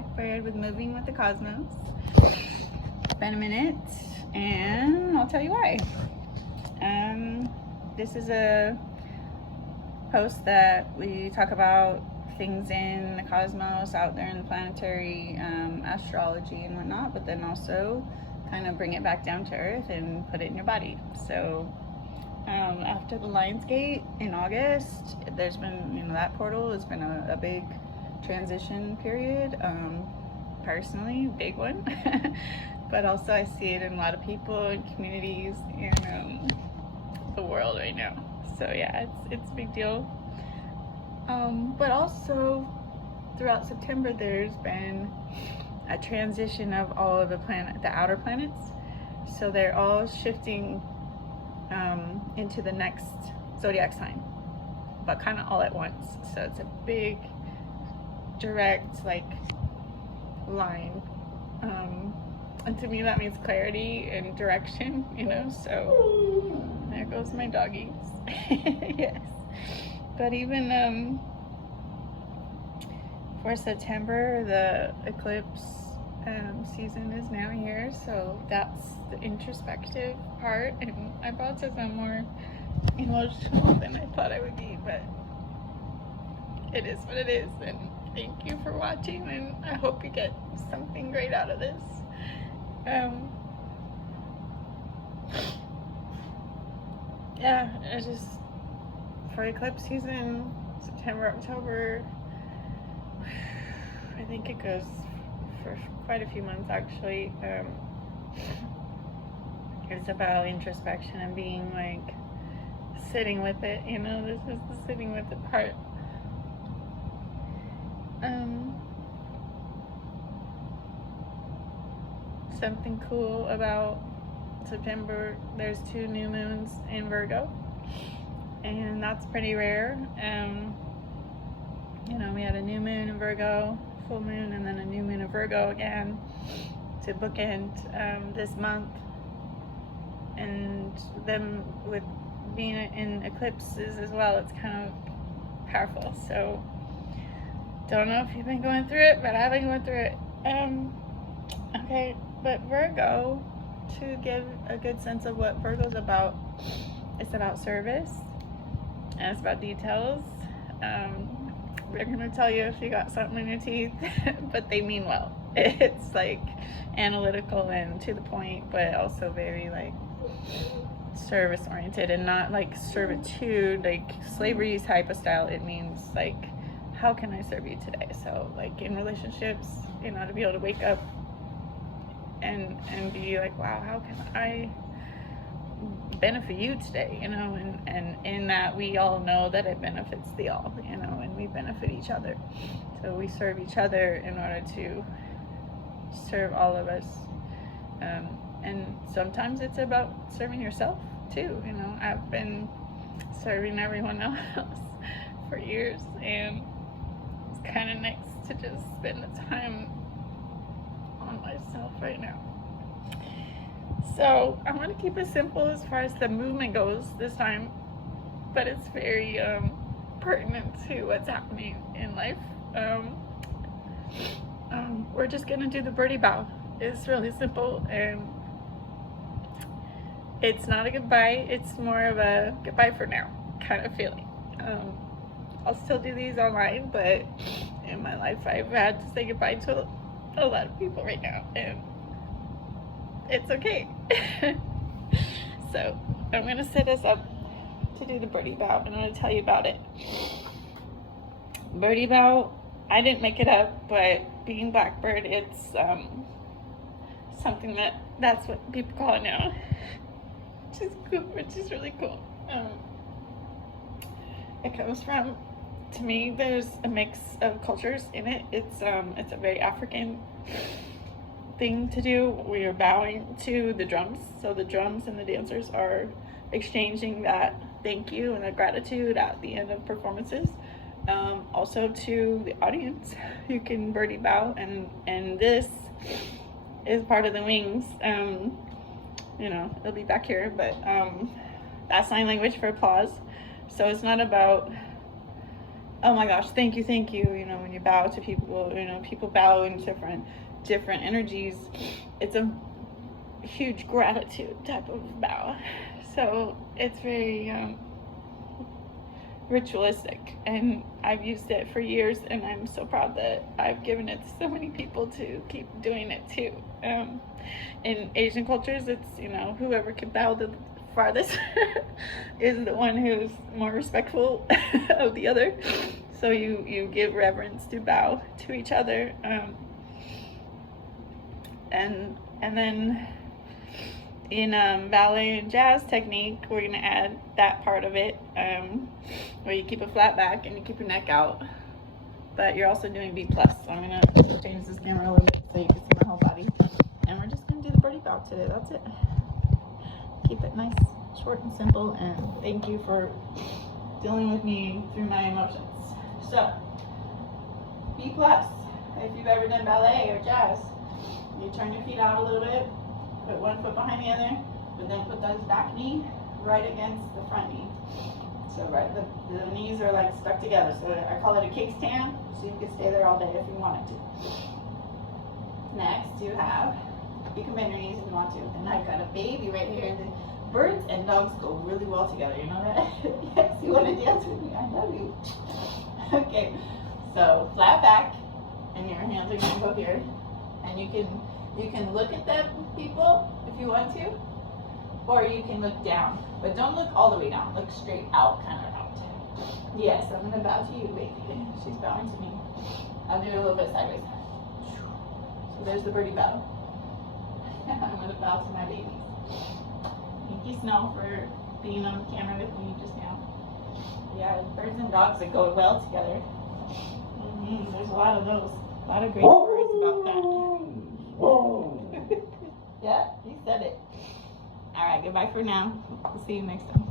Blackbird with Moving with the Cosmos. It's been a minute, and I'll tell you why. This is a post that we talk about things in the cosmos, out there in the planetary astrology and whatnot, but then also kind of bring it back down to earth and put it in your body. So after the Lionsgate in August, there's been, that portal has been a big transition period. Personally, big one. But also I see it in a lot of people and communities and the world right now. So yeah, it's a big deal. But also throughout September, there's been a transition of all of the outer planets. So they're all shifting into the next zodiac sign, but kind of all at once. So it's a big, direct, line. And to me, that means clarity and direction, so there goes my doggies. Yes. But even for September, the eclipse season is now here, so that's the introspective part, and I brought to some more emotional than I thought I would be, but it is what it is. And thank you for watching, and I hope you get something great out of this. Yeah, I just, for eclipse season, September, October, I think it goes for quite a few months actually. It's about introspection and being sitting with it, this is the sitting with it part. Something cool about September, there's 2 new moons in Virgo, and that's pretty rare. We had a new moon in Virgo, full moon, and then a new moon in Virgo again to bookend this month. And them with being in eclipses as well, it's kind of powerful. So don't know if you've been going through it, but I've been going through it. Okay, but Virgo, to give a good sense of what Virgo's about, it's about service, and it's about details. They're gonna tell you if you got something in your teeth, but they mean well. It's analytical and to the point, but also very service oriented, and not servitude, slavery type of style. It means how can I serve you today? So in relationships, to be able to wake up and be wow, how can I benefit you today? And in that, we all know that it benefits the all, and we benefit each other. So we serve each other in order to serve all of us. And sometimes it's about serving yourself too. I've been serving everyone else for years, and it's kind of nice to just spend the time on myself right now. So I'm going to keep it simple as far as the movement goes this time, but it's very pertinent to what's happening in life. We're just going to do the Birdie Bow. It's really simple, and it's not a goodbye, it's more of a goodbye for now kind of feeling. I'll still do these online, but in my life I've had to say goodbye to a lot of people right now, and it's okay. So I'm going to set us up to do the Birdie Bow, and I'm going to tell you about it. Birdie Bow, I didn't make it up, but being Blackbird, it's something that's what people call it now, which is cool, which is really cool. It comes from, to me, there's a mix of cultures in it. It's a very African thing to do. We are bowing to the drums, so the drums and the dancers are exchanging that thank you and the gratitude at the end of performances. Also to the audience, you can birdie bow, and this is part of the wings. It'll be back here, but that's sign language for applause. So it's not about oh my gosh, thank you, you know, when you bow to people, you know, people bow in different energies. It's a huge gratitude type of bow. So it's very ritualistic, and I've used it for years, and I'm so proud that I've given it to so many people to keep doing it too. In Asian cultures, it's, you know, whoever can bow the farthest is the one who's more respectful of the other. So you give reverence to bow to each other, and then in ballet and jazz technique, we're going to add that part of it, where you keep a flat back and you keep your neck out, but you're also doing B+. So I'm going to change this camera a little bit so you can see my whole body, and we're just going to do the birdie bow today. That's it. Keep it nice, short and simple, and thank you for dealing with me through my emotions. So, B+, if you've ever done ballet or jazz, you turn your feet out a little bit, put one foot behind the other, but then put those back knee right against the front knee. So the knees are like stuck together. So I call it a kickstand, so you can stay there all day if you wanted to. Next, you can bend your knees if you want to. And I've got a baby right here. The birds and dogs go really well together, you know that? Yes, you want to dance with me? I know you. Okay, so flat back, and your hands are going to go here. And you can look at them, people, if you want to, or you can look down, but don't look all the way down. Look straight out, kind of out. Yes, I'm gonna bow to you, baby. She's bowing to me. I'll do it a little bit sideways. So there's the birdie bow. I'm gonna bow to my babies. Thank you, Snow, for being on camera with me just now. Yeah, birds and dogs that go well together. There's a lot of those. A lot of great stories about that. Yeah, you said it. All right, goodbye for now. We'll see you next time.